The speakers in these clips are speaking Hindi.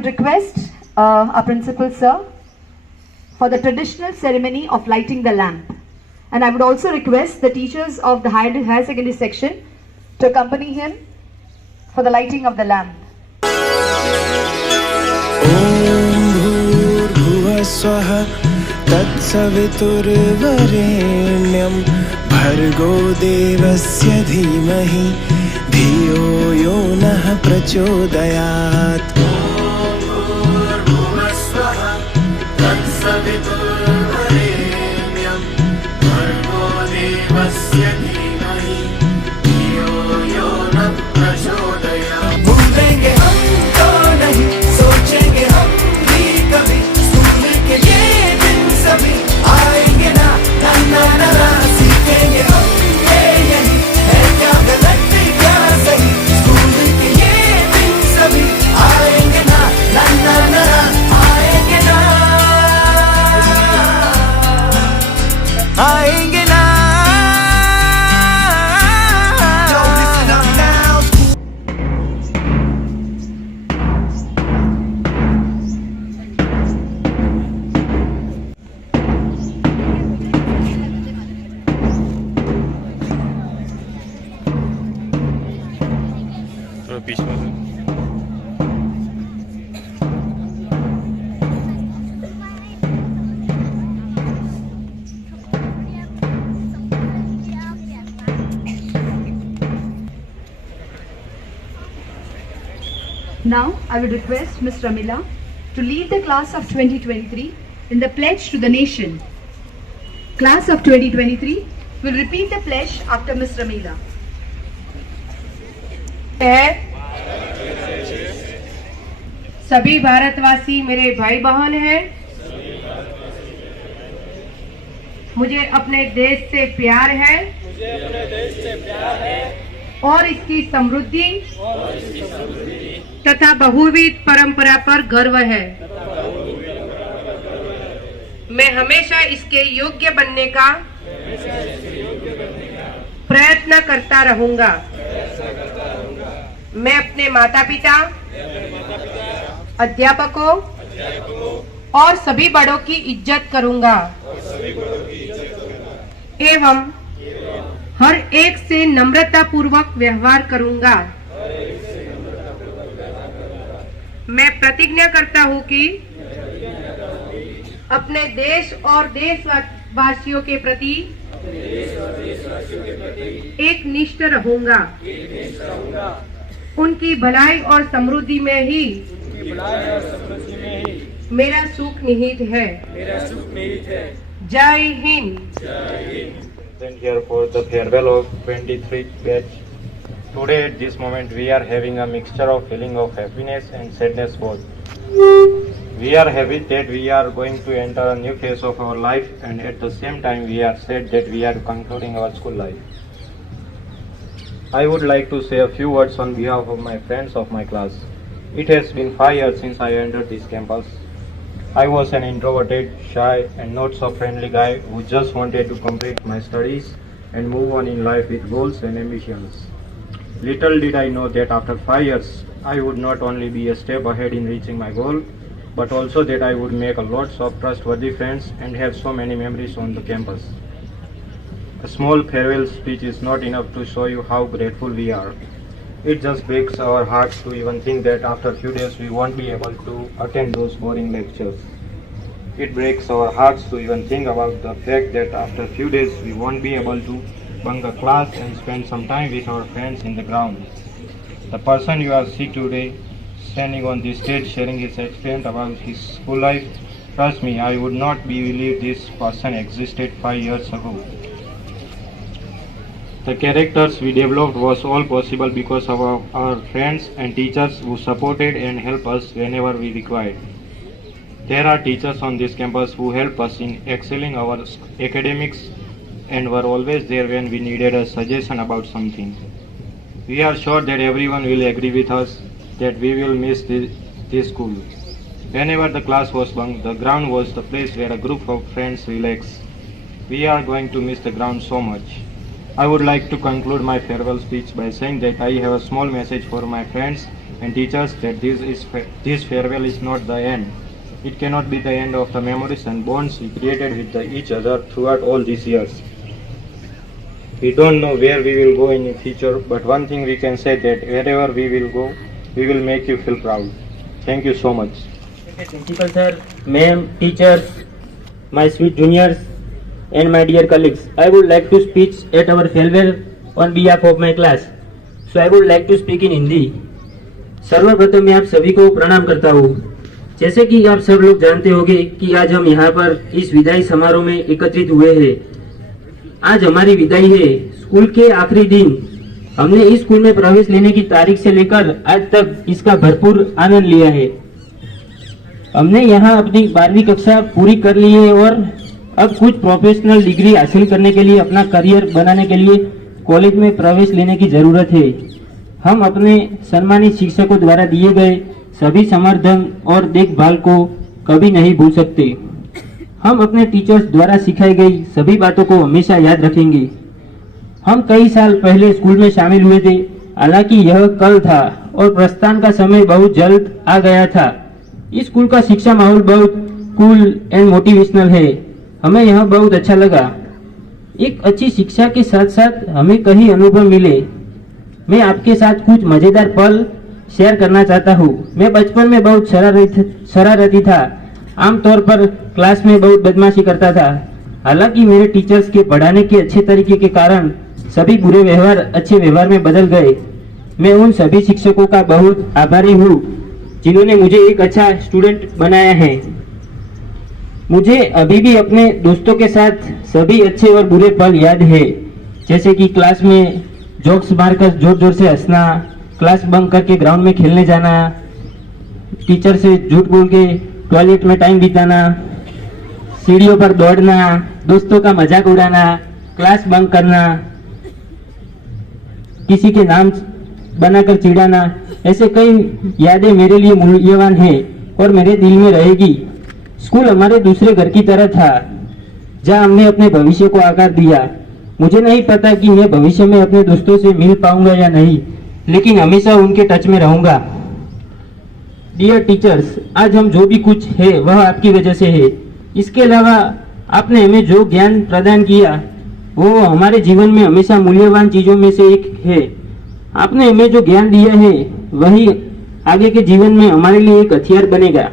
would request our principal sir for the traditional ceremony of lighting the lamp. And I would also request the teachers of the higher secondary section to accompany him for the lighting of the lamp. तत्सवितुर्वरेण्यं भर्गो देवस्य धीमहि धियो यो नः प्रचोदयात्। तत्सवितुर्वरेण्यं भर्गो देवस्य धीमहि धियो यो नः प्रचोदयात्। भूलेंगे हम तो नहीं, सोचेंगे हम भी कभी, स्कूल के ये दिन सभी आएंगे ना, ना ना ना ना। सीखेंगे हम ये यही है, क्या गलत क्या सही, स्कूल के ये दिन सभी आएंगे ना, ना ना ना ना। आएंगे ना, आएंगे ना। Don't listen up now. Now, I would request Ms. Ramila to lead the class of 2023 in the pledge to the nation. Class of 2023 will repeat the pledge after Ms. Ramila. सभी भारतवासी मेरे भाई बहन हैं। मुझे अपने देश से प्यार है और इसकी समृद्धि तथा बहुविध परंपरा पर गर्व है। मैं हमेशा इसके योग्य बनने का प्रयत्न करता रहूंगा। मैं अपने माता पिता, अध्यापकों और सभी बड़ों की इज्जत करूंगा एवं हर एक से नम्रता पूर्वक व्यवहार करूंगा। मैं प्रतिज्ञा करता हूं कि अपने देश और देशवासियों के प्रति एक निष्ठ रहूंगा। उनकी भलाई और समृद्धि में ही मेरा सुख निहित है। जय Hind. Here for the farewell of 23 batch. Today at this moment we are having a mixture of feeling of happiness and sadness both. We are happy that we are going to enter a new phase of our life, and at the same time we are sad that we are concluding our school life. I would like to say a few words on behalf of my friends of my class. It has been 5 years since I entered this campus. I was an introverted, shy and not so friendly guy who just wanted to complete my studies and move on in life with goals and ambitions. Little did I know that after 5 years, I would not only be a step ahead in reaching my goal, but also that I would make a lots of trustworthy friends and have so many memories on the campus. A small farewell speech is not enough to show you how grateful we are. It just breaks our hearts to even think that after a few days we won't be able to attend those boring lectures. It breaks our hearts to even think about the fact that after a few days we won't be able to bunk a class and spend some time with our friends in the ground. The person you are seeing today, standing on this stage sharing his experience about his school life, trust me, I would not believe this person existed 5 years ago. The characters we developed was all possible because of our friends and teachers who supported and helped us whenever we required. There are teachers on this campus who help us in excelling our academics and were always there when we needed a suggestion about something. We are sure that everyone will agree with us that we will miss this school. Whenever the class was bunked, the ground was the place where a group of friends relax. We are going to miss the ground so much. I would like to conclude my farewell speech by saying that I have a small message for my friends and teachers that this farewell is not the end. It cannot be the end of the memories and bonds we created with each other throughout all these years. We don't know where we will go in the future, but one thing we can say that wherever we will go, we will make you feel proud. Thank you so much. Principal sir, ma'am, teachers, my sweet juniors, and my dear colleagues, I would like to speak at our farewell on behalf of my class. So I would like to speak in Hindi. सर्वप्रथम मैं आप सभी को प्रणाम करता हूँ। जैसे कि आप सब लोग जानते होंगे कि आज हम यहाँ पर इस विदाई समारोह में एकत्रित हुए हैं। आज हमारी विदाई है। स्कूल के आखिरी दिन हमने इस स्कूल में प्रवेश लेने की तारीख से लेकर आज तक इसका भरपूर आनंद लिया है। हमने यहाँ अपनी 12वीं कक्षा पूरी कर ली है और अब कुछ प्रोफेशनल डिग्री हासिल करने के लिए, अपना करियर बनाने के लिए कॉलेज में प्रवेश लेने की जरूरत है। हम अपने सम्मानित शिक्षकों द्वारा दिए गए सभी समर्थन और देखभाल को कभी नहीं भूल सकते। हम अपने टीचर्स द्वारा सिखाई गई सभी बातों को हमेशा याद रखेंगे। हम कई साल पहले स्कूल में शामिल हुए थे, हालांकि यह कल था और प्रस्थान का समय बहुत जल्द आ गया था। इस स्कूल का शिक्षा माहौल बहुत कूल एंड मोटिवेशनल है। हमें यह बहुत अच्छा लगा। एक अच्छी शिक्षा के साथ साथ हमें कई अनुभव मिले। मैं आपके साथ कुछ मजेदार पल शेयर करना चाहता हूँ। मैं बचपन में बहुत शरारती था। आमतौर पर क्लास में बहुत बदमाशी करता था। हालांकि मेरे टीचर्स के पढ़ाने के अच्छे तरीके के कारण सभी बुरे व्यवहार अच्छे व्यवहार में बदल गए। मैं उन सभी शिक्षकों का बहुत आभारी हूँ जिन्होंने मुझे एक अच्छा स्टूडेंट बनाया है। मुझे अभी भी अपने दोस्तों के साथ सभी अच्छे और बुरे पल याद है, जैसे कि क्लास में जोक्स मारकर जोर जोर से हंसना, क्लास बंक करके ग्राउंड में खेलने जाना, टीचर से झूठ बोल के टॉयलेट में टाइम बिताना, सीढ़ियों पर दौड़ना, दोस्तों का मजाक उड़ाना, क्लास बंक करना, किसी के नाम बनाकर चिढ़ाना। ऐसे कई यादें मेरे लिए मूल्यवान है और मेरे दिल में रहेगी। स्कूल हमारे दूसरे घर की तरह था, जहां हमने अपने भविष्य को आकार दिया। मुझे नहीं पता कि मैं भविष्य में अपने दोस्तों से मिल पाऊंगा या नहीं, लेकिन हमेशा उनके टच में रहूंगा। डियर टीचर्स, आज हम जो भी कुछ है वह आपकी वजह से है। इसके अलावा आपने हमें जो ज्ञान प्रदान किया वो हमारे जीवन में हमेशा मूल्यवान चीजों में से एक है। आपने हमें जो ज्ञान दिया है वही आगे के जीवन में हमारे लिए एक हथियार बनेगा।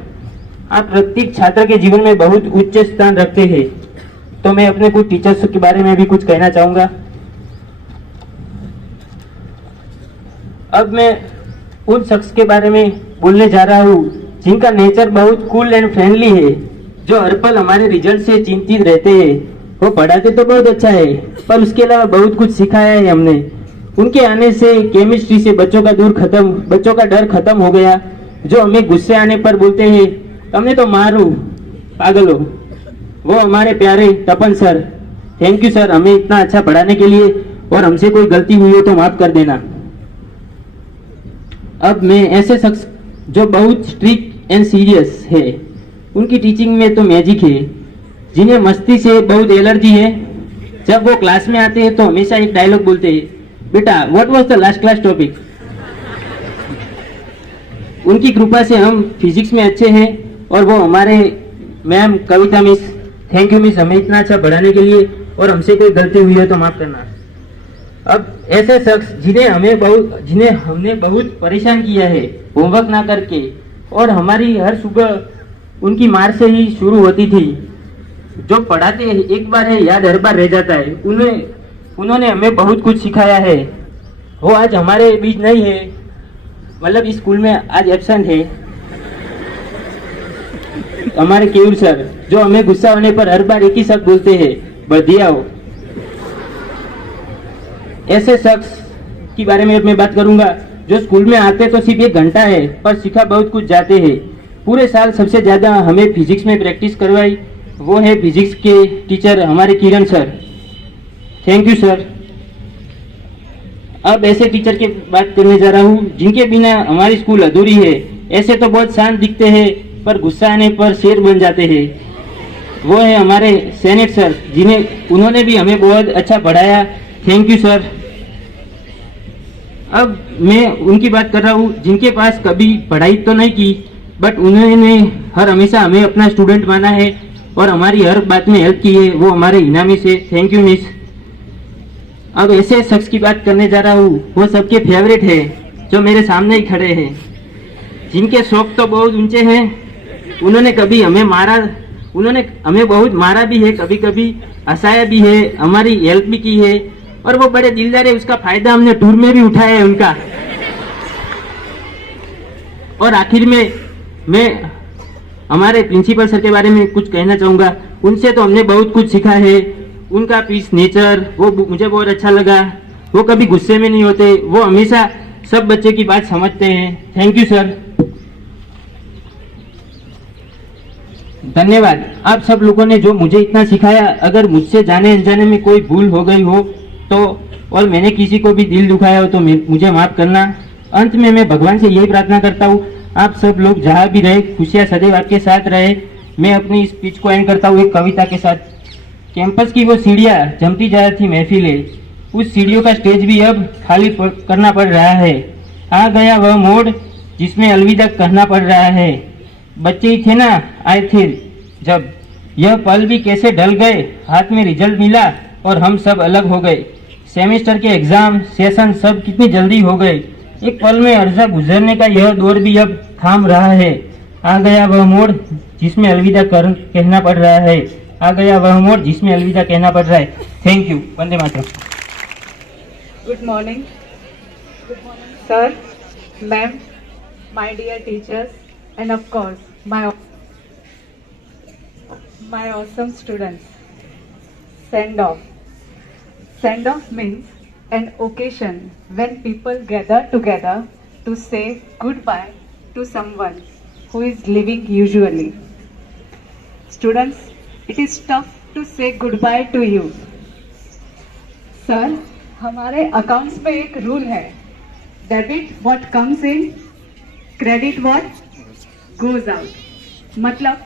आप प्रत्येक छात्र के जीवन में बहुत उच्च स्थान रखते हैं। तो मैं अपने कुछ टीचर्स के बारे में भी कुछ कहना चाहूंगा। अब मैं उन शख्स के बारे में बोलने जा रहा हूँ जिनका नेचर बहुत कूल एंड फ्रेंडली है, जो हर पल हमारे रिजल्ट से चिंतित रहते हैं। वो पढ़ाते तो बहुत अच्छा है, पर उसके अलावा बहुत कुछ सिखाया है हमने। उनके आने से केमिस्ट्री से बच्चों का डर खत्म हो गया। जो हमें गुस्से आने पर बोलते हैं तुमने तो मारो, पागल हो, वो हमारे प्यारे तपन सर। थैंक यू सर, हमें इतना अच्छा पढ़ाने के लिए, और हमसे कोई गलती हुई हो तो माफ कर देना। अब मैं ऐसे शख्स जो बहुत स्ट्रिक्ट एंड सीरियस है, उनकी टीचिंग में तो मैजिक है। जिन्हें मस्ती से बहुत एलर्जी है, जब वो क्लास में आते हैं तो हमेशा एक डायलॉग बोलते हैं, बेटा what was the last class topic. उनकी कृपा से हम फिजिक्स में अच्छे हैं और वो हमारे ma'am Kavita miss. Thank you miss, हमें इतना अच्छा पढ़ाने के लिए, और हमसे कोई गलती हुई है तो माफ करना। अब ऐसे शख्स जिन्हें हमने बहुत परेशान किया है होमवर्क ना करके, और हमारी हर सुबह उनकी मार से ही शुरू होती थी। जो पढ़ाते एक बार है याद हर बार रह जाता है। उन्होंने हमें बहुत कुछ सिखाया है। वो आज हमारे बीच नहीं है, मतलब इस स्कूल में आज एब्सेंट है। हमारे केयूर सर, जो हमें गुस्सा होने पर हर बार एक ही शब्द बोलते हैं, बढ़िया हो। ऐसे शख्स के बारे में मैं बात करूंगा जो स्कूल में आते तो सिर्फ 1 घंटा है, पर सिखा बहुत कुछ जाते हैं। पूरे साल सबसे ज्यादा हमें फिजिक्स में प्रैक्टिस करवाई, वो है फिजिक्स के टीचर हमारे किरण सर। Thank you sir. अब ऐसे टीचर की बात करने जा रहा हूँ जिनके बिना हमारी स्कूल अधूरी है। ऐसे तो बहुत शांत दिखते हैं, पर गुस्सा आने पर शेर बन जाते हैं। वो है हमारे सैनिक सर, उन्होंने भी हमें बहुत अच्छा पढ़ाया। Thank you sir. अब मैं उनकी बात कर रहा हूँ जिनके पास कभी पढ़ाई तो नहीं की, बट उन्होंने हर हमेशा हमें अपना स्टूडेंट माना है और हमारी हर बात में हेल्प की है, वो हमारे इनामी से। Thank you miss. अब ऐसे शख्स की बात करने जा रहा हूँ, वो सबके फेवरेट है, जो मेरे सामने ही खड़े हैं, जिनके शौक तो बहुत ऊंचे हैं। उन्होंने कभी हमें मारा, उन्होंने हमें बहुत मारा भी है, कभी कभी हंसाया भी है, हमारी हेल्प भी की है, और वो बड़े दिलदार है। उसका फायदा हमने टूर में भी उठाया है उनका। और आखिर में मैं हमारे प्रिंसिपल सर के बारे में कुछ कहना चाहूँगा। उनसे तो हमने बहुत कुछ सीखा है। उनका पीस नेचर वो मुझे बहुत अच्छा लगा। वो कभी गुस्से में नहीं होते, वो हमेशा सब बच्चे की बात समझते हैं। Thank you sir. धन्यवाद आप सब लोगों ने जो मुझे इतना सिखाया। अगर मुझसे जाने अनजाने में कोई भूल हो गई हो तो, और मैंने किसी को भी दिल दुखाया हो तो मुझे माफ करना। अंत में मैं भगवान से यही प्रार्थना करता हूँ, आप सब लोग जहाँ भी रहे खुशियाँ सदैव आपके साथ रहे। मैं अपनी स्पीच को एंड करता हूँ एक कविता के साथ। कैंपस की वो सीढ़ियाँ जमती जा रही थी महफिलें, उस सीढ़ियों का स्टेज भी अब खाली करना पड़ रहा है। आ गया वह मोड़ जिसमें अलविदा कहना पड़ रहा है। बच्चे ही थे ना आए थे जब, यह पल भी कैसे ढल गए। हाथ में रिजल्ट मिला और हम सब अलग हो गए। सेमेस्टर के एग्जाम सेशन सब कितनी जल्दी हो गए। एक पल में अर्जा गुजरने का यह दौर भी अब थाम रहा है। आ गया वह मोड़ जिसमें अलविदा कहना पड़ रहा है। आ गया वह मोड़ जिसमें अलविदा कहना पड़ रहा है। Thank you. Vande Mataram. Good morning. Sir, ma'am, my dear teachers, and of course, my awesome students. Send off. Send off means an occasion when people gather together to say goodbye to someone who is living usually. Students, it is tough to say goodbye to you. Sir, हमारे अकाउंट्स में एक रूल है, debit what comes in, credit what goes out. मतलब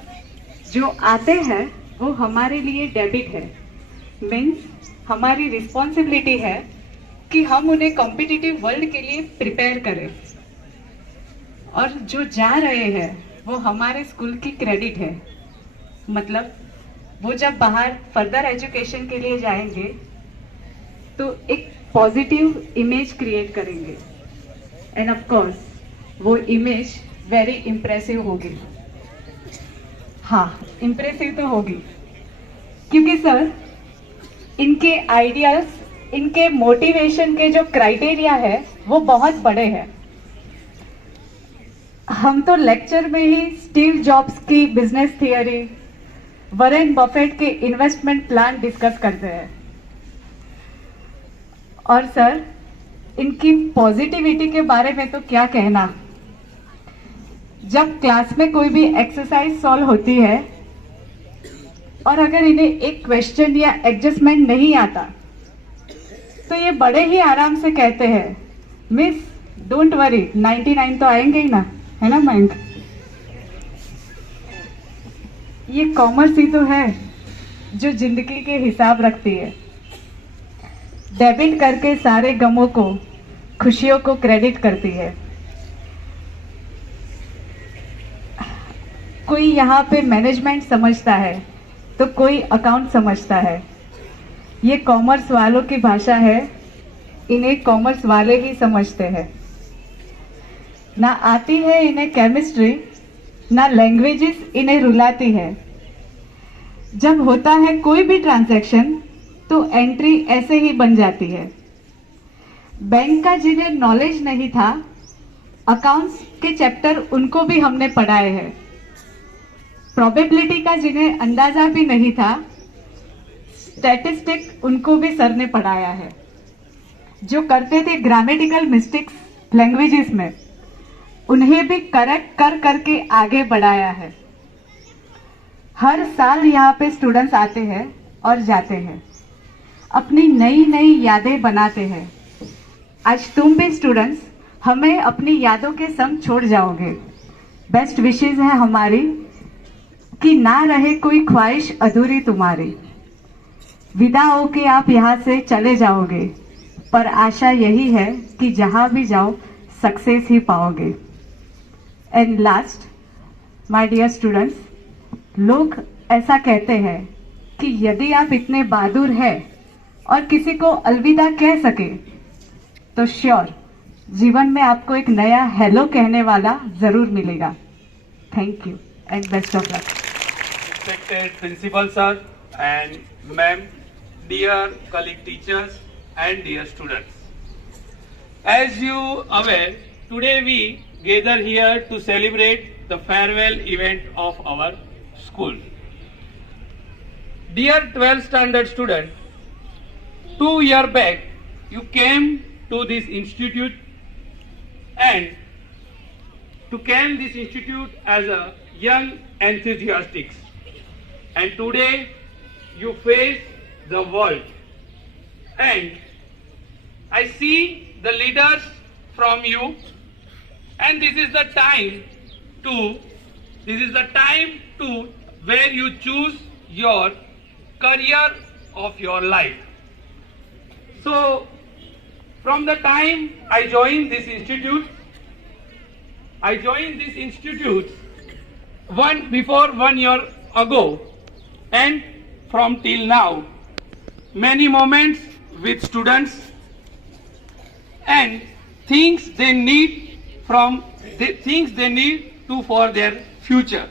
जो आते हैं वो हमारे लिए डेबिट है, मीन्स हमारी रिस्पॉन्सिबिलिटी है कि हम उन्हें कॉम्पिटिटिव वर्ल्ड के लिए प्रिपेयर करें। और जो जा रहे हैं वो हमारे स्कूल की क्रेडिट है। मतलब वो जब बाहर फर्दर एजुकेशन के लिए जाएंगे तो एक पॉजिटिव इमेज क्रिएट करेंगे, एंड ऑफ कोर्स वो इमेज वेरी इम्प्रेसिव होगी। हाँ, इम्प्रेसिव तो होगी क्योंकि सर इनके आइडियाज, इनके मोटिवेशन के जो क्राइटेरिया है वो बहुत बड़े हैं। हम तो लेक्चर में ही स्टीव जॉब्स की बिजनेस थियरी, वॉरेन बफेट के इन्वेस्टमेंट प्लान डिस्कस करते हैं। और सर इनकी पॉजिटिविटी के बारे में तो क्या कहना। जब क्लास में कोई भी एक्सरसाइज सॉल्व होती है और अगर इन्हें एक क्वेश्चन या एडजस्टमेंट नहीं आता तो ये बड़े ही आराम से कहते हैं, मिस डोंट वरी 99 तो आएंगे ही ना, है ना मयंक। ये कॉमर्स ही तो है जो जिंदगी के हिसाब रखती है। डेबिट करके सारे गमों को, खुशियों को क्रेडिट करती है। कोई यहाँ पे मैनेजमेंट समझता है तो कोई अकाउंट समझता है। ये कॉमर्स वालों की भाषा है, इन्हें कॉमर्स वाले ही समझते हैं। ना आती है इन्हें केमिस्ट्री, ना लैंग्वेजेस इन्हें रुलाती है। जब होता है कोई भी ट्रांजैक्शन तो एंट्री ऐसे ही बन जाती है। बैंक का जिन्हें नॉलेज नहीं था, अकाउंट्स के चैप्टर उनको भी हमने पढ़ाए हैं। प्रोबेबिलिटी का जिन्हें अंदाजा भी नहीं था, स्टैटिस्टिक उनको भी सर ने पढ़ाया है। जो करते थे ग्रामेटिकल मिस्टेक्स लैंग्वेजेस में, उन्हें भी करेक्ट कर करके आगे बढ़ाया है। हर साल यहाँ पे स्टूडेंट्स आते हैं और जाते हैं, अपनी नई नई यादें बनाते हैं। आज तुम भी स्टूडेंट्स हमें अपनी यादों के संग छोड़ जाओगे। बेस्ट विशेस है हमारी कि ना रहे कोई ख्वाहिश अधूरी तुम्हारी। विदा होके आप यहाँ से चले जाओगे, पर आशा यही है कि जहाँ भी जाओ सक्सेस ही पाओगे। And last, my dear students, लोग ऐसा कहते हैं कि यदि आप इतने बहादुर हैं और किसी को अलविदा कह सके तो श्योर जीवन में आपको एक नया हेलो कहने वाला जरूर मिलेगा। Thank you and best of luck. Respected principal sir and ma'am, dear colleague teachers and dear students. As you aware, today we gather here to celebrate the farewell event of our school. Dear 12th standard student, 2 years back you came to this institute and to can this institute as a young enthusiastic. And today you face the world. And I see the leaders from you, and this is the time to where you choose your career of your life. So from the time I joined this institute before 1 year ago, and from till now, many moments with students and things they need to for their future.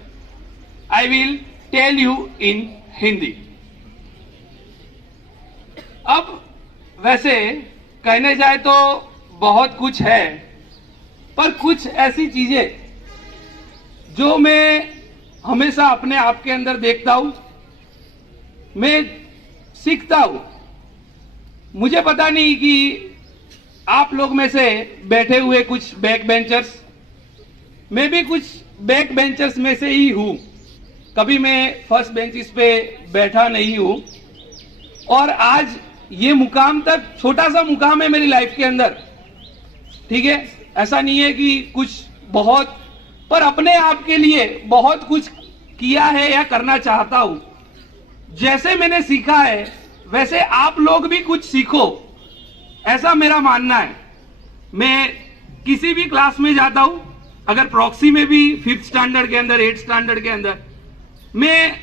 I will tell you in Hindi. अब वैसे कहने जाए तो बहुत कुछ है, पर कुछ ऐसी चीजें जो मैं हमेशा अपने आप के अंदर देखता हूं, मैं सीखता हूं। मुझे पता नहीं कि आप लोग में से बैठे हुए कुछ बैक बेंचर्स, मैं भी कुछ बैक बेंचर्स में से ही हूं। कभी मैं फर्स्ट बेंचेस पे बैठा नहीं हूं, और आज ये मुकाम तक छोटा सा मुकाम है मेरी लाइफ के अंदर। ठीक है, ऐसा नहीं है कि कुछ बहुत, पर अपने आप के लिए बहुत कुछ किया है या करना चाहता हूं। जैसे मैंने सीखा है वैसे आप लोग भी कुछ सीखो, ऐसा मेरा मानना है। मैं किसी भी क्लास में जाता हूं, अगर प्रॉक्सी में भी 5th स्टैंडर्ड के अंदर, 8th स्टैंडर्ड के अंदर, मैं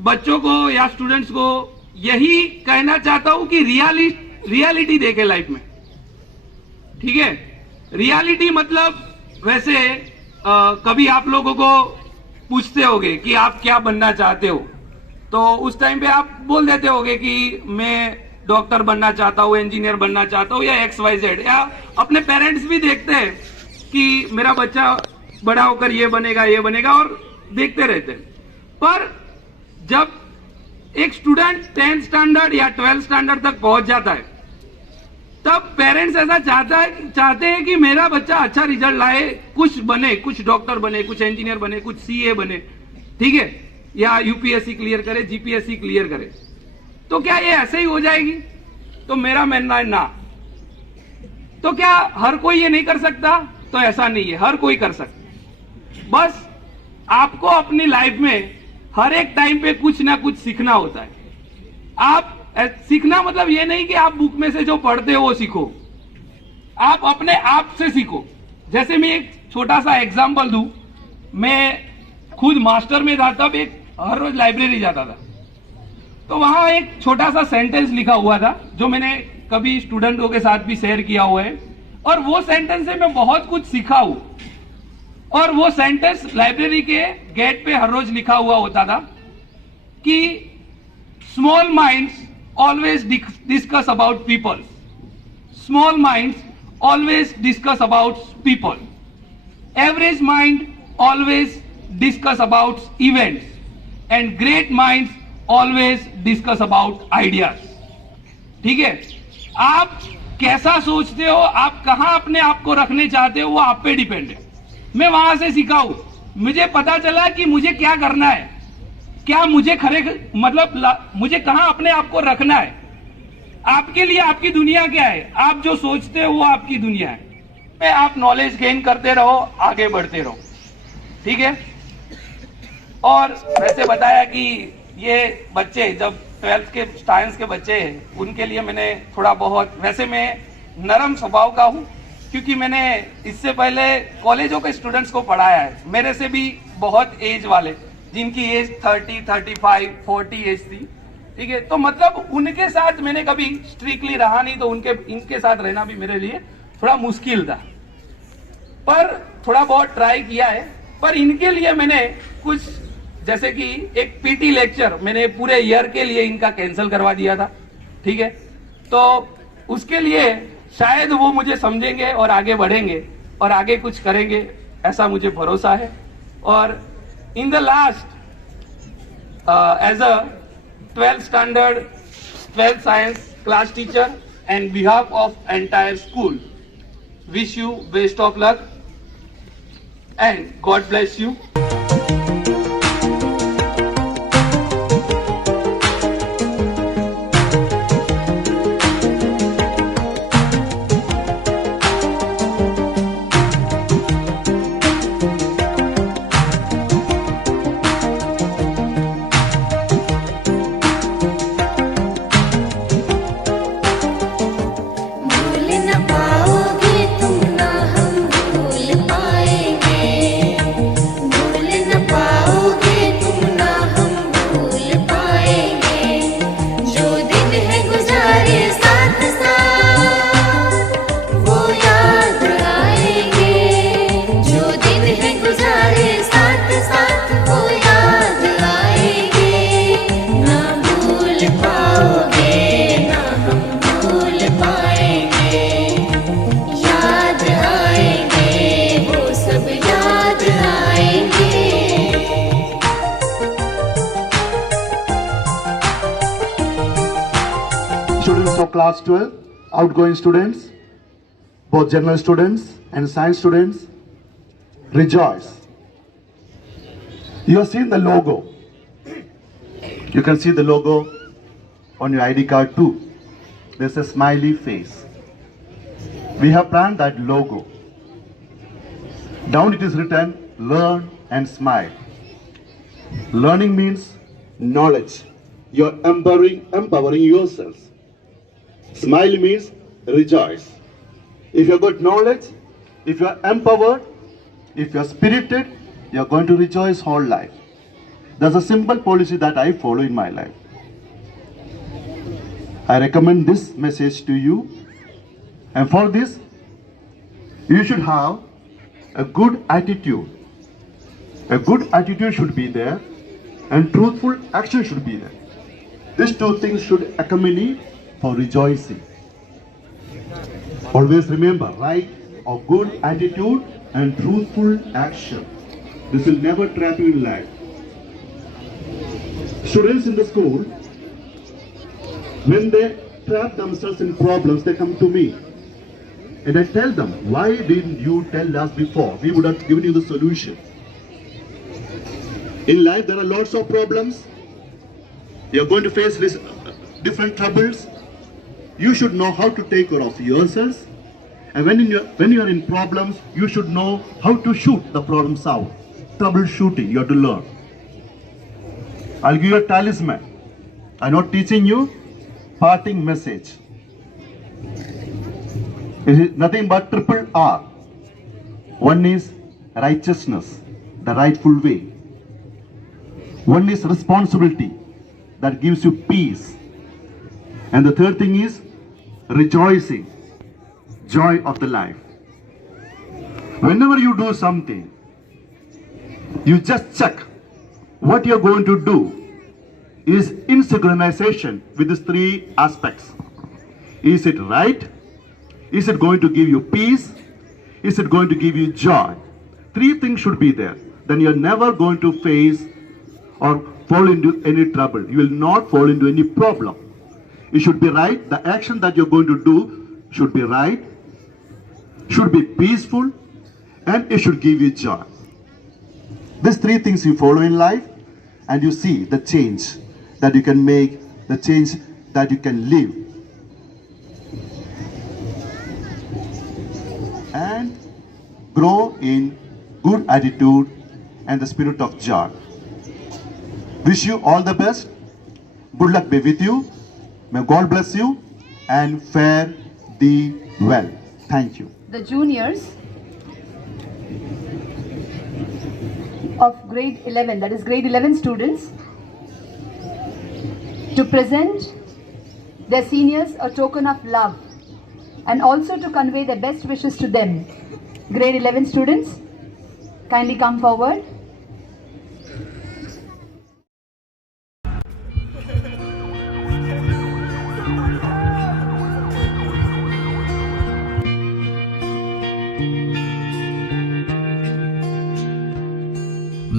बच्चों को या स्टूडेंट्स को यही कहना चाहता हूं कि रियलिटी देखे लाइफ में। ठीक है, रियलिटी मतलब वैसे कभी आप लोगों को पूछते होगे कि आप क्या बनना चाहते हो, तो उस टाइम पे आप बोल देते होगे कि मैं डॉक्टर बनना चाहता हूँ, इंजीनियर बनना चाहता हूँ, या XYZ। या अपने पेरेंट्स भी देखते हैं कि मेरा बच्चा बड़ा होकर ये बनेगा, और देखते रहते हैं। पर जब एक स्टूडेंट 10th स्टैंडर्ड या 12th स्टैंडर्ड तक पहुंच जाता है, तब पेरेंट्स ऐसा चाहते हैं कि मेरा बच्चा अच्छा रिजल्ट लाए, कुछ बने, कुछ डॉक्टर बने, कुछ इंजीनियर बने, कुछ CA बने, ठीक है, या UPSC क्लियर करे, GPSC क्लियर करे। तो क्या ये ऐसे ही हो जाएगी? तो मेरा मानना है ना। तो क्या हर कोई ये नहीं कर सकता? तो ऐसा नहीं है, हर कोई कर सकता। बस आपको अपनी लाइफ में हर एक टाइम पे कुछ ना कुछ सीखना होता है। आप सीखना मतलब ये नहीं कि आप बुक में से जो पढ़ते हो वो सीखो, आप अपने आप से सीखो। जैसे मैं एक छोटा सा एग्जांपल दूं, मैं खुद मास्टर में था, तब हर रोज लाइब्रेरी जाता था, तो वहां एक छोटा सा सेंटेंस लिखा हुआ था जो मैंने कभी स्टूडेंटों के साथ भी शेयर किया हुआ है, और वो सेंटेंस से मैं बहुत कुछ सीखा हूं। और वो सेंटेंस लाइब्रेरी के गेट पे हर रोज लिखा हुआ होता था कि small minds always discuss about people. Small minds always discuss about people. Average mind always discuss about events. And great minds always discuss about ideas. ठीक है, आप कैसा सोचते हो, आप कहां अपने आप को रखने चाहते हो, वो आप पे डिपेंड है। मैं वहां से सीखा हूं, मुझे पता चला कि मुझे क्या करना है, क्या मुझे मुझे कहां अपने आप को रखना है। आपके लिए आपकी दुनिया क्या है, आप जो सोचते हो वो आपकी दुनिया है। आप नॉलेज गेन करते रहो, आगे बढ़ते रहो, ठीक है। और वैसे बताया कि ये बच्चे जब 12th के साइंस के बच्चे हैं उनके लिए मैंने थोड़ा बहुत, वैसे मैं नरम स्वभाव का हूँ क्योंकि मैंने इससे पहले कॉलेजों के स्टूडेंट्स को पढ़ाया है, मेरे से भी बहुत एज वाले जिनकी एज 30, 35, 40 एज थी, ठीक है। तो मतलब उनके साथ मैंने कभी स्ट्रिक्टली रहा नहीं, तो इनके साथ रहना भी मेरे लिए थोड़ा मुश्किल था, पर थोड़ा बहुत ट्राई किया है। पर इनके लिए मैंने कुछ, जैसे कि एक पीटी लेक्चर मैंने पूरे ईयर के लिए इनका कैंसिल करवा दिया था, ठीक है। तो उसके लिए शायद वो मुझे समझेंगे और आगे बढ़ेंगे और आगे कुछ करेंगे, ऐसा मुझे भरोसा है। और in the last as a 12th standard 12th science class teacher and behalf of entire school, wish you best of luck and God bless you. भूल न पाओगे तुम ना हम भूल पाएंगे, भूल न पाओगे तुम ना हम भूल पाएंगे। जो दिन है गुजारे साथ साथ वो याद आएंगे, जो दिन है गुजारे साथ साथ वो याद आएंगे। ना भूल पाओगे ना हम भूल पाएंगे, याद आएंगे वो सब याद आएंगे। Students of class 12, outgoing students, both general students and science students, rejoice. You have seen the logo. You can see the logo on your ID card too. There's a smiley face. We have planned that logo. Down it is written, learn and smile. Learning means knowledge. You're empowering yourselves. Smile means rejoice. If you've got knowledge, if you're empowered, if you're spirited, you're going to rejoice whole life. There's a simple policy that I follow in my life. I recommend this message to you, and for this, you should have a good attitude. A good attitude should be there, and truthful action should be there. These two things should accompany for rejoicing. Always remember, right? A good attitude and truthful action. This will never trap you in life. Students in the school, when they trap themselves in problems, they come to me. And I tell them, why didn't you tell us before? We would have given you the solution. In life, there are lots of problems. You're going to face this, different troubles. You should know how to take care of yourselves. And when you are in problems, you should know how to shoot the problems out. Troubleshooting, you have to learn. I'll give you a talisman. I'm not teaching you. Parting message. It is nothing but triple R. One is righteousness, the rightful way. One is responsibility, that gives you peace. And the third thing is rejoicing, joy of the life. Whenever you do something, you just check what you're going to do is in synchronization with these three aspects. Is it right? Is it going to give you peace? Is it going to give you joy? Three things should be there. Then you're never going to face or fall into any trouble. You will not fall into any problem. It should be right. The action that you're going to do should be right, should be peaceful, and it should give you joy. These three things you follow in life, and you see the change that you can make, the change that you can live. And grow in good attitude and the spirit of joy. Wish you all the best. Good luck be with you. May God bless you and fare thee well. Thank you. The juniors of grade 11, that is grade 11 students, to present their seniors a token of love and also to convey their best wishes to them. Grade 11 students, kindly come forward.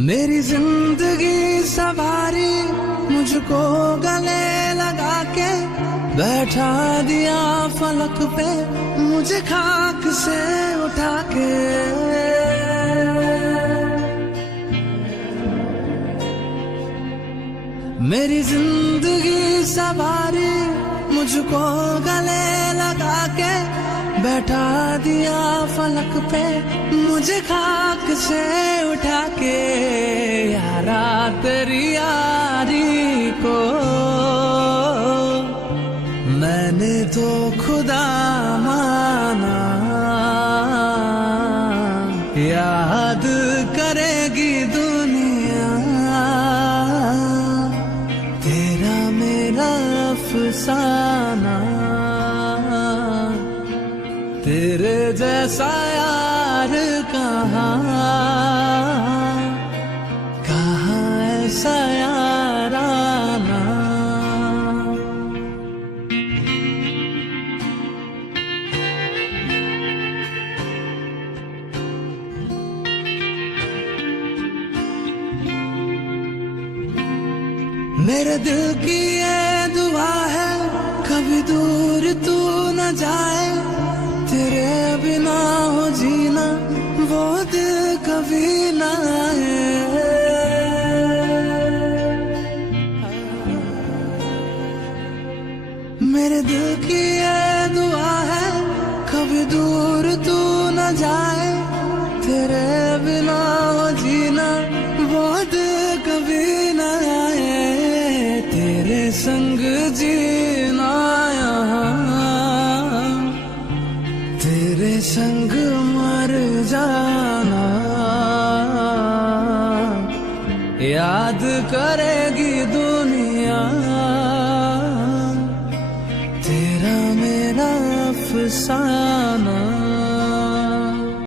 मेरी जिंदगी सवारी मुझको गले लगा के बैठा दिया फलक पे मुझे खाक से उठा के। मेरी जिंदगी सवारी मुझको गले लगा के बैठा दिया फलक पे मुझे खाक से उठा के। यारा तेरी यारी को मैंने तो खुदा माना, याद करेगी दुनिया तेरा मेरा अफसाना। तेरे जैसा यार कहाँ ऐसा याराना। मेरे दिल की ये दुआ है कभी दूर तू न जाए, तेरे बिना हो जीना वो दिल कभी ना आए। मेरे दिल की ये दुआ है कभी दूर तू न जाए, तेरे बिना हो जीना वो दिल कभी ना आए। तेरे संग जीना यहाँ तेरे संग मर जाना, याद करेगी दुनिया तेरा मेरा अफसाना।